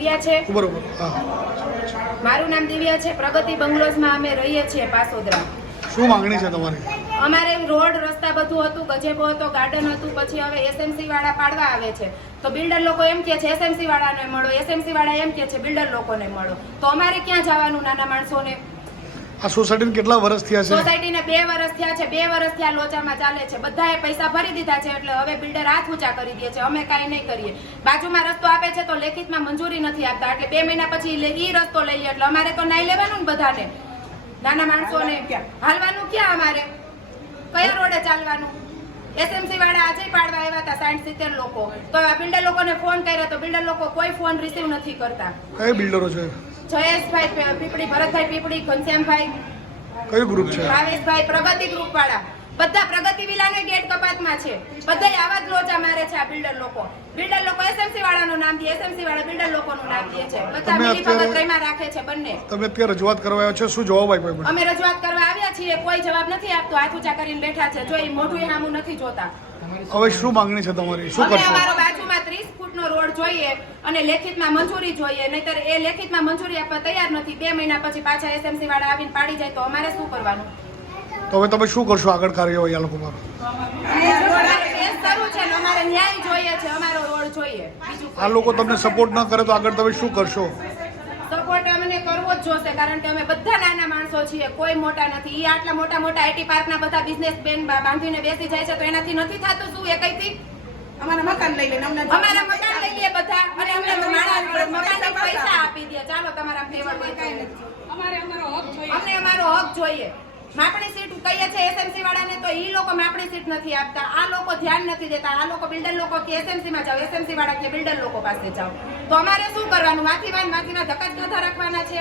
દિવ્યા છે. બરોબર. મારું નામ દિવ્યા છે. પ્રગતિ બંગલોઝમાં અમે રહીએ છીએ પાસોદરા. શું માંગણી છે તમારી? અમારે રોડ રસ્તા બધું હતું, ગજેબો હતો, ગાર્ડન હતું. પછી હવે એસએમસી વાળા પાડવા આવે છે તો બિલ્ડર લોકો એમ કે છે એસએમસી વાળાને મળો, એસએમસી વાળા એમ કે છે બિલ્ડર લોકોને મળો. તો અમારે ક્યાં જવાનું નાના માણસોને? આ સોસાયટીને કેટલા વર્ષ થયા છે? સોસાયટીને 2 વર્ષ થયા છે. 2 વર્ષ થયા લોચામાં ચાલે છે. બધાએ પૈસા ભરી દીધા છે એટલે હવે બિલ્ડર હાથ ઊંચા કરી દે છે. અમે કાંઈ નહીં કરીએ. બાજુમાં રસ્તો આપે છે તો લેખિતમાં મંજૂરી નથી આપતા એટલે 2 મહિના પછી ઈ રસ્તો લઈએ એટલે અમારે તો નાઈ લેવાનું ને બધાને. નાના માણસોને હાલવાનું ક્યાં? અમારે કયા રોડે ચાલવાનું? એસએમસી વાળા આજે પાડવા આવ્યા હતા 60-70 લોકો. તો આ બિલ્ડર લોકોને ફોન કર્યો તો બિલ્ડર લોકો કોઈ ફોન રિસીવ નથી કરતા. કઈ બિલ્ડરો છે? જયેશભાઈ પીપળી, ભરતભાઈ પીપળી, ઘનશ્યામભાઈ. કયું ગ્રુપ છે? ભાવેશભાઈ, પ્રગતિ ગ્રુપ વાળા. બધા પ્રગતિ વિલાનો ગેટ કપાતમાં છે. બધા આવા જ લોચા મારે છે આ બિલ્ડર લોકો. બિલ્ડર લોકો એસએમસી વાળાનું નામ દે, એસએમસી વાળા બિલ્ડર લોકોનું નામ દે છે. બધા મિલીભગત રહીમાં રાખે છે બંને. તમે અત્યારે રજૂઆત કરવા આવ્યા છો, શું જવાબ આપ્યો? અમે રજૂઆત કરવા આવ્યા છીએ, કોઈ જવાબ નથી આપતો. હાથ ઊંચા કરીને બેઠા છે. જો એ મોઢું સામું નથી જોતા. હવે શું માંગણી છે તમારી? શું અમે કરશો? અમારો બાજુમાં 30 ફૂટનો રોડ જોઈએ અને લેખિતમાં મંજૂરી જોઈએ. નહીતર એ લેખિતમાં મંજૂરી આપવા તૈયાર નથી. 2 મહિના પછી પાછા એસએમસી વાળા આવીને પાડી જાય તો અમારે શું કરવાનું? તો હવે તમે શું કરશો આગળ કાર્યવાહી આ લોકો પર? કેસ શરૂ છે ને અમારે ન્યાય જોઈએ છે. અમારો રોડ જોઈએ. બીજું આ લોકો તમને સપોર્ટ ન કરે તો આગળ તમે શું કરશો? સપોર્ટ અમને કરવો જ જોશે કારણ કે અમે બધા નાના માણસો છીએ, કોઈ મોટા નથી. ઈ આટલા મોટા મોટા આઈટી પાર્કના બધા બિઝનેસમેન બાંધીને બેસી જાય છે તો એનાથી નથી થતું શું? એ કઈથી અમારા મકાન લઈ લે, અમારા મકાન લઈ લે બધા અને અમને મકાનના પૈસા આપી દે. ચાલો તમારા ફેવર હોય કઈ નથી. અમને અમારો હક જોઈએ. માપણી સીટ કહીએ છે એસએમસી વાળાને તો ઈ લોકો માપણી સીટ નથી આપતા. આ લોકો ધ્યાન નથી દેતા. આ લોકો બિલ્ડર લોકો કે એસએમસી માં જાઓ, એસએમસી વાળા કે બિલ્ડર લોકો પાસે જાઓ. તો અમારે શું કરવાનું? માથીમાં ધક્કા જ રાખવાના છે.